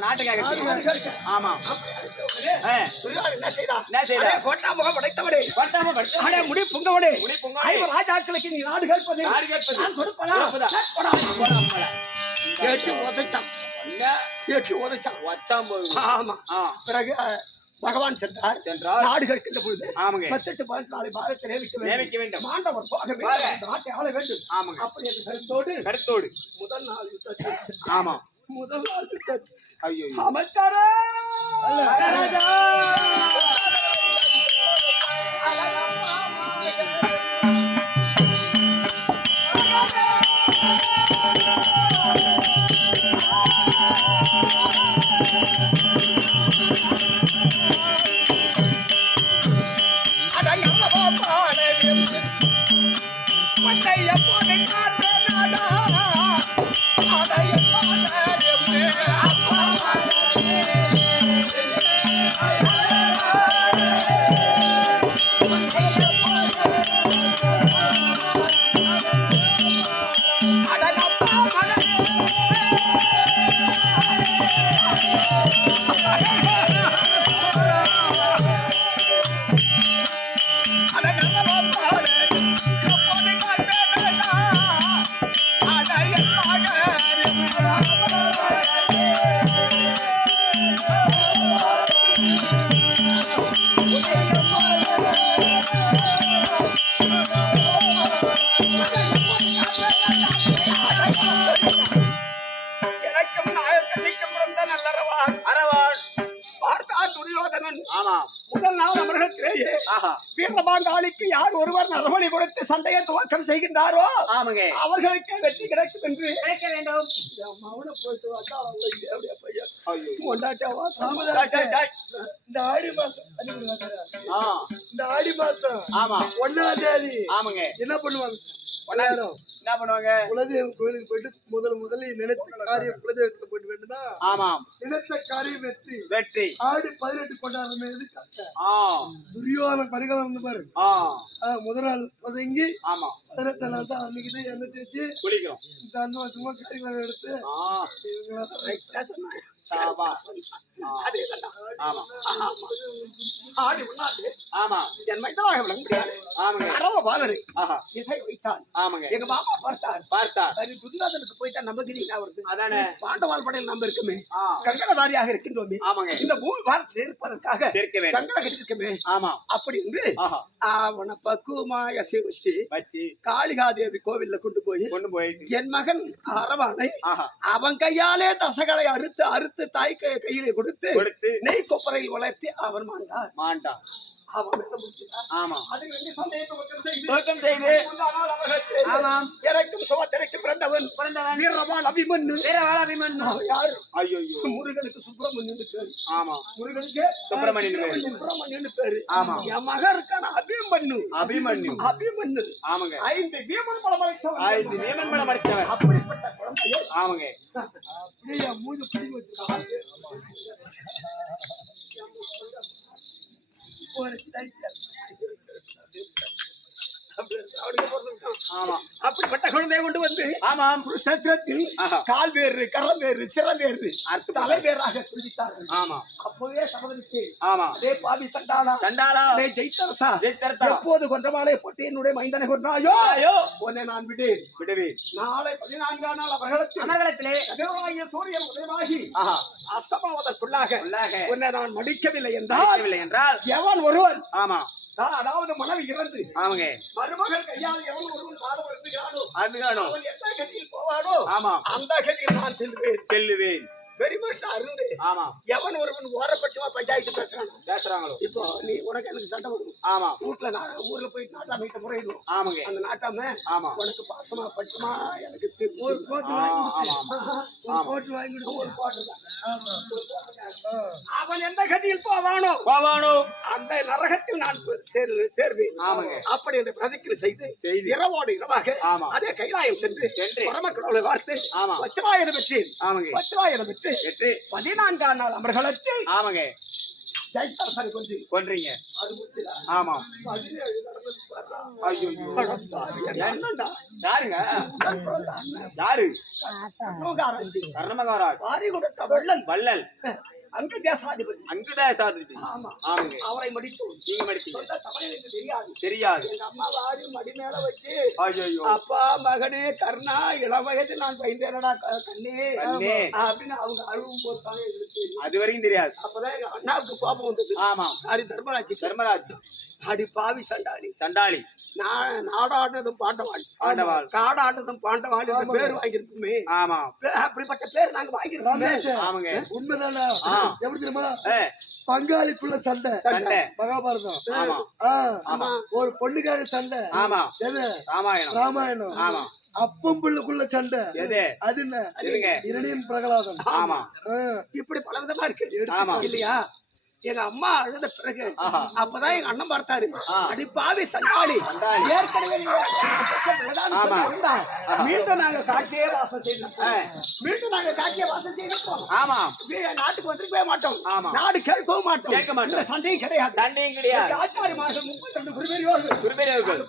நாட்டுக்காக. ஆமா, என்ன செய்தா கோட்டாமுகம் படைத்தவனே, முடி பொங்கவனே, ராஜாக்களுக்கு நீ நாடு கேட்பது நான் கொடுப்பதா? கேட்டு உதைச்சான். ஆமா, பிறகு பகவான் சென்றார். நாடு கேட்கின்ற பொழுது 18 பாரத்தை நியமிக்க வேண்டும். மாண்டவர் போக வேண்டும், நாட்டை ஆள வேண்டும். அப்படி என்று கருத்தோடு முதல் நாள் அமைச்சாரே முதல் நாள் அமர்களிலேயே வீரபாண்டாளிக்கு யார் ஒருவர் நரபலி கொடுத்து சண்டையை துவக்கம் செய்கின்றாரோ அவர்களுக்கே வெற்றி கிடைக்கும் என்று கிடைக்க வேண்டும். இந்த ஆடி மாசம் 1ஆம் தேதி என்ன பண்ணுவாங்க? என்ன பண்ணுவாங்க? குலதெய்வம் கோயிலுக்கு போயிட்டு முதலில் நினைத்த காரியம் குலதெய்வத்துல போயிட்டு வேண்டும்னா நினைத்த காரியம் வெற்றி ஆடி 18 கொண்டாடுறமே. துரியோதன பரிகாரம் வந்து பாரு, முதல் நாள் தொடங்கி 18 நாள் தான் அன்னைக்குதான் எண்ணெய் தேய்ச்சி குளிக்கிறோம். இந்த 5 வருஷமா காரியங்களை எடுத்து சாபா. அதேதான்டா. ஆமா ஆமா. ஆடி உண்ணாது ஆமா என் மைந்தனாக விளங்க முடியாது. ஆமாங்க. அரவ பாலரு ஆஹா இசை வைத்தான். ஆமாங்க. எங்க மாமா பார்த்தார். பார்த்தா சரி துரியோதனுக்கு போயிட்டா நம்ம கிரீனா வருது. அதானே. பாண்டவாள் படையில் நம்ம இருக்குமே. ஆ. கங்கணதாரியாக இருக்கின்றோமே. ஆமாங்க. இந்த பூமி பாரத்தில் இருப்பதற்காக இருக்க வேண்டும். கங்கணம் கட்டிருக்கமே. ஆமா அப்படி என்று ஆஹா அவனை பக்குவமா வச்சு வச்சு காளிகாதேவி கோவில்ல கொண்டு போயிட்டு என் மகன் அரவானை ஆஹா அவன் கையாலே தசைகளை அறுத்து அறுத்து தாய் கையிலே கொடுத்து நெய் கொப்பரையில் வளர்த்தி அவன் மாண்டா அவன் மேல முடிச்சுட்டான். ஆமா அதில் வந்து சந்தேகம் செய்து துவக்கம் செய்து ஆமாம் எனக்கும் சுமத்திரைக்கும் பிறந்தவன் வீரவாள் அபிமன்யு. அவன் யாரு? ஐயோ முருகனுக்கு சுப்பிரமணியன் பேரு. ஆமா முருகனுக்கு சுப்பிரமணியன் பேரு. ஆமா என் மகன் இருக்கான அபிமன்யு. அபிமன்யு ஆமாங்க. 5 வீமன் பலம் படித்தவர் அப்படிப்பட்ட குழந்தையை ஆமாங்க. அப்படியே மூஞ்சி பிடிங்கி வச்சிருக்கான். ஆமா அப்படிப்பட்ட குழந்தையை கொண்டு வந்து ஆமாம் குருஷேத்திரத்தில் கால் வேறு கரம் வேறு சிரம் வேறு தலை வேறாக துடித்தார்கள். ஆமா அப்பவே சபதமிட்டு ஆமா அதே பாவி சண்டாளா ஜெயித்தரசா எப்போது கொன்றமாலை போட்டு என்னுடைய மைந்தனை கொன்றாயோ உன்னை நான் விடுவேன். நாளை 14ஆம் நாள் அவர்களிடத்திலே கதிரவனாகிய சூரியன் உதயமாகி அஸ்தமாவதற்குள்ளாக உன்னை நான் மடிக்கவில்லை என்றால் எவன் ஒருவன் ஆமா அதாவது மனைவி இறந்து ஆமாங்க மருமகள் கையால் எவன் ஒருவன் பாடம் அருந்துகிறானோ அவன் எந்த கதியில் போவானோ ஆமா அந்த கதியில் நான் செல்லுவேன். பெருமஷா அருந்து ஆமா எவன் ஒருவன் ஓரப்பட்சமா பஞ்சாயத்து பேசுறாங்களோ இப்போ நீ உனக்கு எனக்கு சண்டை வரும். ஆமா ஊர்ல போயிட்டு நாட்டாமைட்ட முறையிடும். ஆமாங்க. அந்த நாட்டாம ஆமா உனக்கு பாசமா பட்சமா எனக்கு ஒரு கோட்டு வாங்கி அவன் எந்த கதியில் போவானோ அந்த நரகத்தில் நான் சேர்வேன். ஆமாங்க. அப்படி என்று பிரதிக்கு செய்து இரவோடு இரவாக அதே கைலாயம் சென்று பரமக்கடவுளை பார்த்து வச்சராயனை பெற்றேன். வச்சராயனை பெற்று 14ஆம் நாள் அமர்களத்தில் ஆமாங்க ஜெயித்தரசரை கொன்றீங்க. ஆமா ஐயோ என்னண்டா யாருங்க யாரு கர்ணமகாராஜ் வாரி கொடுத்த வள்ளல் அங்கு தேசாதிபதி. ஆமாங்க. அவரை மடித்து நீங்க மடித்தீங்க. தெரியாது. எங்க அம்மா வாரி மடி மேல வச்சு அப்பா மகனே கர்ணா இளம் வயதில் நான் பயின்றேனடா கண்ணே அப்படின்னு அவங்க அழுவும் போது அது வரைக்கும் தெரியாது. அப்பதான் எங்க அண்ணாவுக்கு கோபம் வந்தது. ஆமா அது தர்மராஜ் அடி பாவி சண்டாளி நாடாடுனதும் பாண்டவாள் காடாடுனதும் பாண்டவாள் பேர் வாங்கிருக்குமே. ஆமா அப்படிப்பட்ட பேர் நாங்க வாங்கிருக்கோமே. ஆமாங்க உண்மைதானா? எப்படி தெரியுமா? பங்காளிக்குள்ள சண்டை மகாபாரதம். ஒரு பொண்ணுக்காக சண்டை. ஆமா ராமாயணம். ஆமா அப்பம் புள்ளுக்குள்ள சண்டை. அது என்ன? இரணியன் பிரகலாதம். ஆமா இப்படி பல விதமா இருக்கு இல்லையா? எங்க அம்மா அழுத பிறகு அப்பதான் எங்க அண்ணன் பார்த்தாரு. அடி பாவி சண்டாளி ஏற்கனவே மீண்டும் நாங்க காட்டியே வாசம் செய்யணும். ஆமா நாட்டுக்கு வந்துருக்கவே மாட்டோம். நாடு கேட்கவும் மாட்டோம். சண்டையும் கிடையாது. ஆச்சாரி மாசம் 32 குருபெரியோர்கள்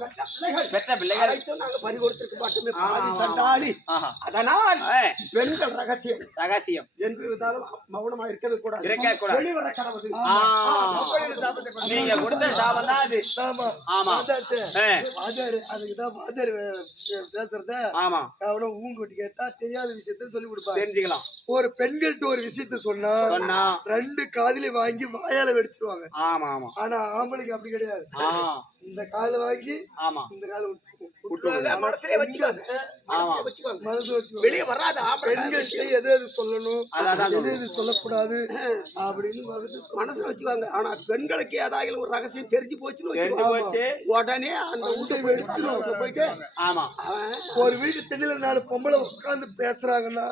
பெற்ற பிள்ளைகள் நாங்க பறி கொடுத்திருக்க மாட்டோமே பாவி சண்டாளி. அதனால் பெண்கள் ரகசியம் என்று மௌனமா இருக்கிறது கூட வெளிவர கடவுள். நீங்க கொடுத்த சாபம் தான் அது. ஆமா அதுக்குதான் பேசுறத ஊங்கொட்டி கேட்டா தெரியாத விஷயத்த சொல்லி கொடுப்பாங்க. தெரிஞ்சுக்கலாம். ஒரு பெண்கள்ட்ட ஒரு விஷயத்த சொன்னா 2 காதுல வாங்கி வாயால வெடிச்சிருவாங்க. ஆமா ஆமா ஆனா ஆம்பளைக்கு அப்படி கிடையாது. இந்த கால வாங்கி இந்த கால மனசுல வச்சுக்காங்க. வெளியே வராது. பெண்கள்ட்ட எது எது சொல்லணும் எது எது சொல்லக்கூடாது அப்படின்னு மனசுல வச்சுக்காங்க. ஆனா பெண்களுக்கு ஏதாவது ஒரு ரகசியம் தெரிஞ்சு போச்சுன்னு உடனே அந்த வீட்டை வெடிச்சிரும். போயிட்டு ஒரு வீட்டு தென்னில 4 பொம்பளை உட்கார்ந்து பேசுறாங்கன்னா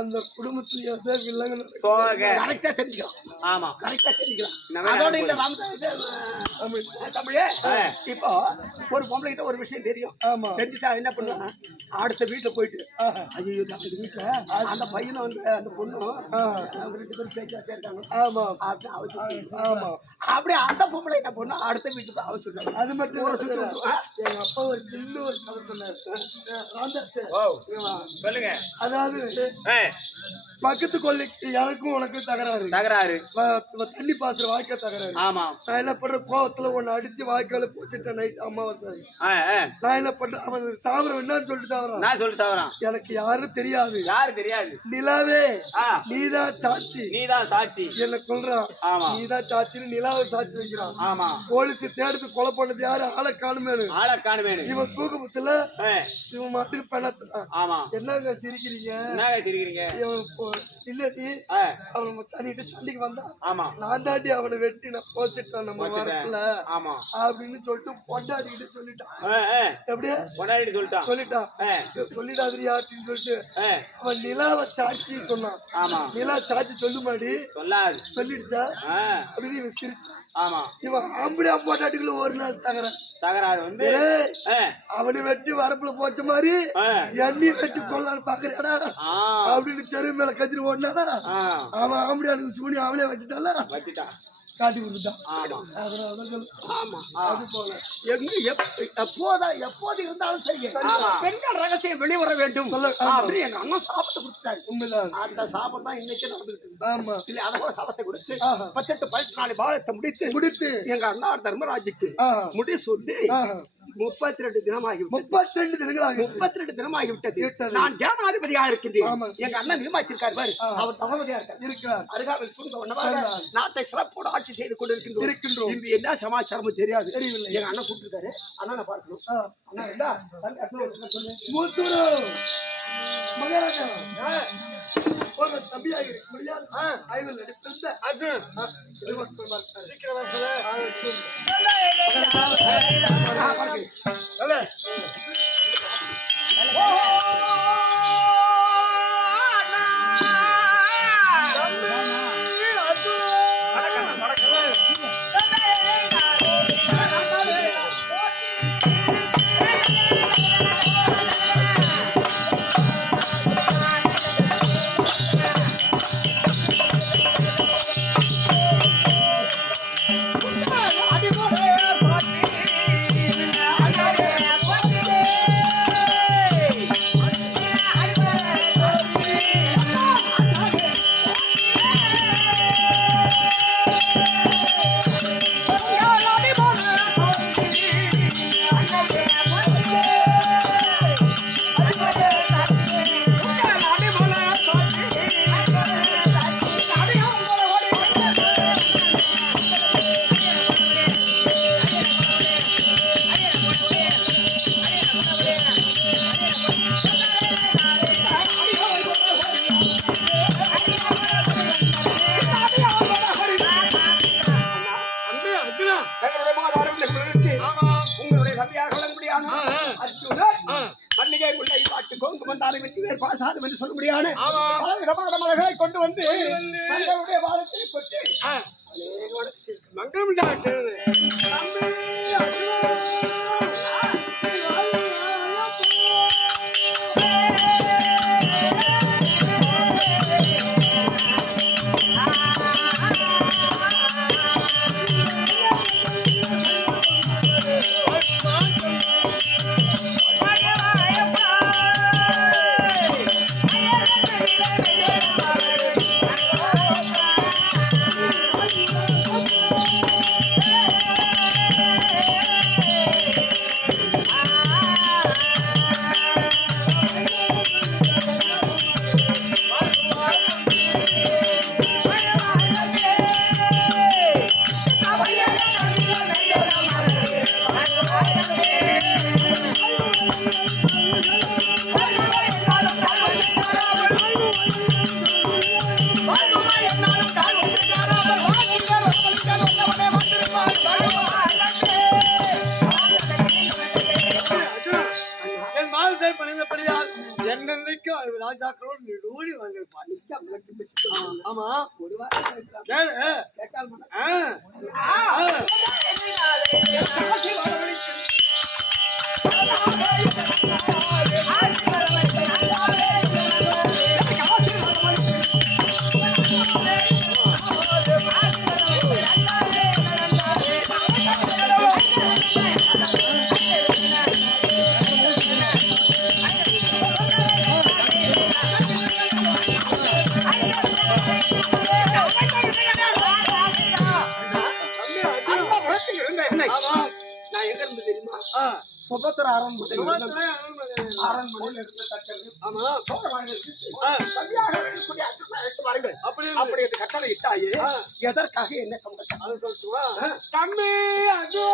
அந்த குடும்பத்துல ஏதாவது வில்லங்க கரெக்டா தெரிஞ்சுக்கலாம். அதோட இல்ல தமிழே இப்போ ஒரு பொம்பளை கிட்ட ஒரு விஷயம் தெரியும். ஆமா. தெரிஞ்சுட்டா என்ன பண்ணுவான், அடுத்த வீட்டுல போயிட்டு ஐயோ அந்த வீட்டுல அந்த பையனும் வந்து அந்த பொண்ணும் அவங்க 2 பேரும் பேச்சுவார்த்தையா இருக்காங்க. ஆமா அப்படின்னு அவ சொல்லுவா. ஆமா. அப்படியே அந்த பொம்பளை என்ன பண்ணா அடுத்த வீட்டுக்கு அவ சொல்றாங்க. அது மட்டும் ஊரை இல்ல, சுத்தி விட்டுருவா. எங்க அப்பா ஒரு சின்ன ஒரு கதை சொன்னாரு. ராந்தாச்சு. ஓ சொல்லுங்க. அதாவது பக்கத்து கொள்ளைக்கு எனக்கும் உனக்கும் தகராறு. தண்ணி பாசுற வாய்க்கா தகராறு. ஆமா. நான் என்ன பண்ற, கோவத்துல ஒன்னு அடிச்சு வாய்க்கால போச்சுட்டேன் நைட் அம்மாவாசை. நான் என்ன பண்றேன், அவன் சாவரம் என்னன்னு சொல்லிட்டு சாவறான். நான் சொல்லி சாவறான். எனக்கு யாரும் தெரியாது. யாரு தெரியாது. நிலாவே நீதான் சாட்சி. நீதான் சாட்சி. என்ன சொல்றான். ஆமா. நீதான் சாட்சின்னு நிலாவை சாட்சி வைக்கிறான். ஆமா. போலீஸ் தேடுத்து கொலை பண்ணது யாரு, ஆளை காணுமேனு. இவன் தூக்கத்துல இவன் மாட்டுக்கு பணத்தான். ஆமா. என்னங்க சிரிக்கிறீங்க? என்னங்க சிரிக்கிறீங்க? இல்லடி அவன் சனிட்டு சண்டைக்கு வந்தான். ஆமா. நான் தாண்டி அவனை வெட்டி நான் போச்சுட்டான் நம்ம வரல. ஆமா. அப்படின்னு சொல்லிட்டு பொண்டாடிக்கிட்டு சொல்லிட்டான். எப்படியே பொண்டாடி சொல்லிட்டான். சொல்லிடாதிரியா அப்படின்னு சொல்லிட்டு அவன் நிலாவை சாட்சி சொன்னான். ஆமா. நிலா சாட்சி சொல்லுமாடி சொல்லாது. சொல்லிடுச்சா அப்படின்னு இவன் சிரிச்சான். ஆமா. இவன் ஆம்படி பொண்டாட்டிக்குள்ள ஒரு நாள் தகராறு வந்து அவனை வெட்டி வரப்புல போச்ச மாதிரி எண்ணி வெட்டி கொள்ளலான்னு பாக்குறியாடா அப்படின்னு தெரு மேல கத்திரி ஓடினால அவன் ஆம்படியானுக்கு சூனி அவளே வச்சுட்டான். காட்டி கொடுத்தான். எப்போது இருந்தாலும் சரி பெண்கள் ரகசியம் வெளிவர வேண்டும் அப்படின்னு எங்க அண்ணன் சாபத்தை கொடுத்தாரு. உண்மைதான். அந்த சாபம் தான் இன்னைக்கு நடந்துருக்கு. ஆமா. இல்ல அதை சாபத்தை கொடுத்து 18 பாலத்தை முடித்து எங்க அண்ணா தர்மராஜுக்கு முடி சொல்லி 32 தினமாகிவிட்டது. நான் ஜனாதிபதியா இருக்கின்றேன். எங்க அண்ணன் நிர்மாச்சிருக்கார் பாரு, அவர் தளபதியா இருக்கிறார். அருகாமையில் புரிந்த நாட்டை சிறப்போடு ஆட்சி செய்து கொண்டிருக்கின்றோம். இன்று என்ன சமாச்சாரமும் தெரியாது. தெரியவில்லை. எங்க அண்ணன் கூப்பிட்டுருக்காரு. அண்ணனை பார்க்கணும். அண்ணா இருந்தா மூத்தூரு மகாராஜா தம்பியாக முடியாது. ஐவில் அடிப்பிருந்த உங்களுடைய சபையாக மல்லிகை முல்லை பாட்டு கோங்கு மந்தாரை வெற்றி வேறு பாசாதம் என்று சொல்ல முடியாது. மலர்களை கொண்டு வந்து தங்களுடைய வாதத்தை கொண்டு மங்களம் என்னைக்கும் ராஜாக்களோடு நெடுவழி வந்திருப்பான். ஆமா ஒரு கேளு அந்த புறத்தில் இருந்த என்னை நான் எங்க இருந்து தெரியுமா? சுபத்திர அரண்மனையில் இருந்த தக்கர்கள் சரியாக இருக்கக்கூடிய அழைத்து வாருங்கள் அப்படி என்று கட்டளை இட்டாயே எதற்காக என்ன சம்பந்தம் அதை சொல்லுவா தம்பி அது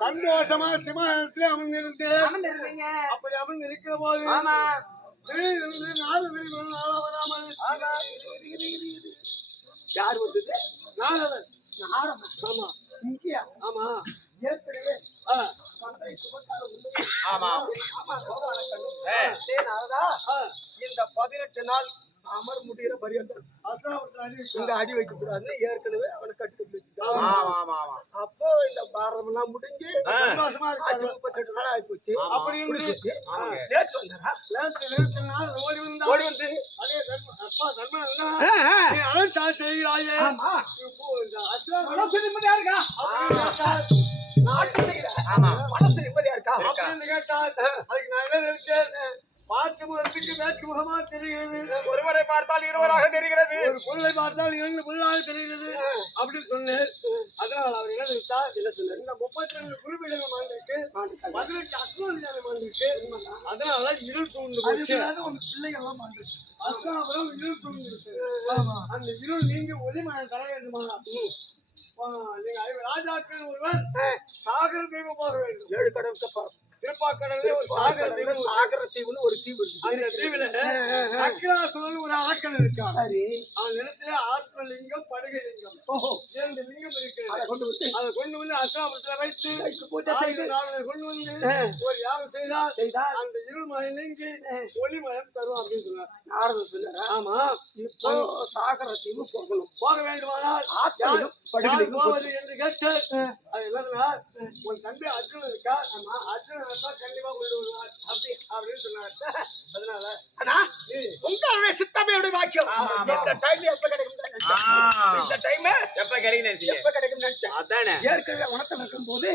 சந்தோஷமா சிம்மாசனத்தில் அமர்ந்திருந்தீங்க. அப்படி அமர்ந்து இருக்கிற போது யார் வந்தது? நாரதன். ஆமா இங்கேயா? ஆமா ஏற்கனவே இந்த 18 நாள் அமர் முடிகிற பரியந்தம் இங்க அடி வைக்க கூடாதுன்னு ஏற்கனவே அவனை கட்டு வச்சுட்டான். அப்போ இந்த பாரதம் எல்லாம் முடிஞ்சு சந்தோஷமா 38 நாள் ஆகி போச்சு. அப்படி நேற்று வந்தாரா? ஓடி வந்து செய்கிறாயே மனசு நிம்மதியா இருக்கா? மனசு நிம்மதியா இருக்கா அப்படின்னு கேட்டால் அதுக்கு நான் என்ன நினைச்சேன், பார்க்கும் முகத்துக்கு வேற்று முகமா தெரிகிறது, ஒருவரை பார்த்தால் இருவராக தெரிகிறது, ஒரு பொருளை பார்த்தால் 2 பொருளாக தெரிகிறது அப்படின்னு சொன்னேன். அதனால் அவர் என்ன நினைத்தார், என்ன சொன்னார், இந்த 32 குருபீடங்கள் மாண்டிருக்கு, 18 அக்ரோனியானம் மாண்டிருக்கு, அதனால இருள் சூழ்ந்து போச்சு. பிள்ளைகள் எல்லாம் மாண்டிருக்கு, அஸ்லாபுரம் இருள் சூழ்ந்து இருக்கு. அந்த இருள் நீங்க ஒளிமயம் தர வேண்டுமா? ராஜாக்கள் ஒருவர் சாகர தெய்வம் போக வேண்டும். 7 கடற்கரை திருப்பாக்கடலே ஒரு சாகர தெய்வம், சாகர தீவுன்னு ஒரு தீவு இருக்கு. அந்த தீவுல சக்கராசுரன் ஒரு அரக்கன் இருக்கான். அவன் நிலத்திலே ஆத்மலிங்கம் படுகை லிங்கம் 2 லிங்கம் இருக்கு. அதை கொண்டு வந்து அஸ்லாபுரத்துல வைத்து பூஜை செய்து கொண்டு வந்து ஒரு யாகம் செய்தால் அந்த இருள்மயம் நீங்கி ஒளிமயம் தரும் அப்படின்னு சொன்னார். நாரதன் சொன்னார். ஆமா, இப்போ சாகர தீவு போகணும். போக வேண்டுமானால் போவது என்று கேட்டு அது என்னதுன்னா, உன் தம்பி அர்ஜுனன் இருக்கா, அர்ஜுனன் கண்டிப்பா கொண்டு வருவார் அப்படின்னு சொன்னார். அதனால உங்களுடைய சித்தமையுடைய வாக்கியம் இந்த டைம் எப்ப கிடைக்கும்? இந்த டைம் எப்ப கிடைக்கும்? எப்ப கிடைக்கும் நினைச்சேன். அதானே ஏற்கனவே உணர்த்தம் இருக்கும் போது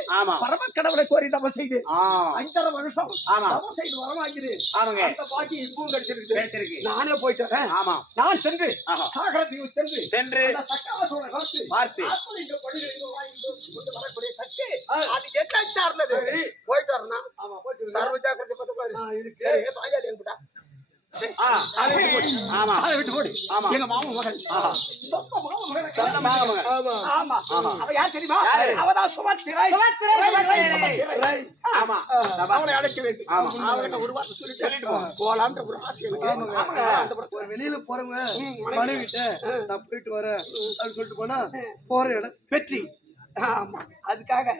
பரம கடவுளை கோரி தபம் செய்து 5.5 வருஷம் தபம் செய்து வரமாகிறது. அந்த பாக்கி இப்பவும் கிடைச்சிருக்கு. நானே போயிட்டு வரேன். நான் சென்று சாகர தீவு சென்று சக்கராசுரனை பார்த்து இங்க படுகை வரக்கூடிய சக்தி அது என்ன சார்ந்தது போயிட்டு வரணும். சர்வ ஜாக்கிரதை பார்த்து இருக்கு தாயாளி என்கிட்ட அதை விட்டு போடு. எங்க மாமா மகன் அவ யார் தெரியுமா? அவதான் சுமத்திரை. அவனை அடைக்க வேண்டும். அவகிட்ட ஒரு வார்த்தை சொல்லிட்டு போலான்ற ஒரு ஆசை எனக்கு. வெளியில போறவங்க மனைவிட்ட நான் போயிட்டு வரேன் அப்படின்னு சொல்லிட்டு போனா போற இடம் வெற்றி. ஆமா, அதுக்காக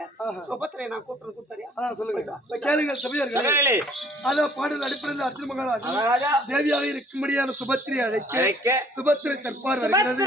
சுபத்திரையை நான் கூப்பிட்டறியா? சொல்லுங்க, கேளுங்கள் சபையர்களே. அதான் பாடல் அடிப்படையில் அர்ஜுன மகாராஜா தேவியாக இருக்கும்படியான சுபத்திரை அழைக்க சுபத்திரை தற்பார் வருகிறது.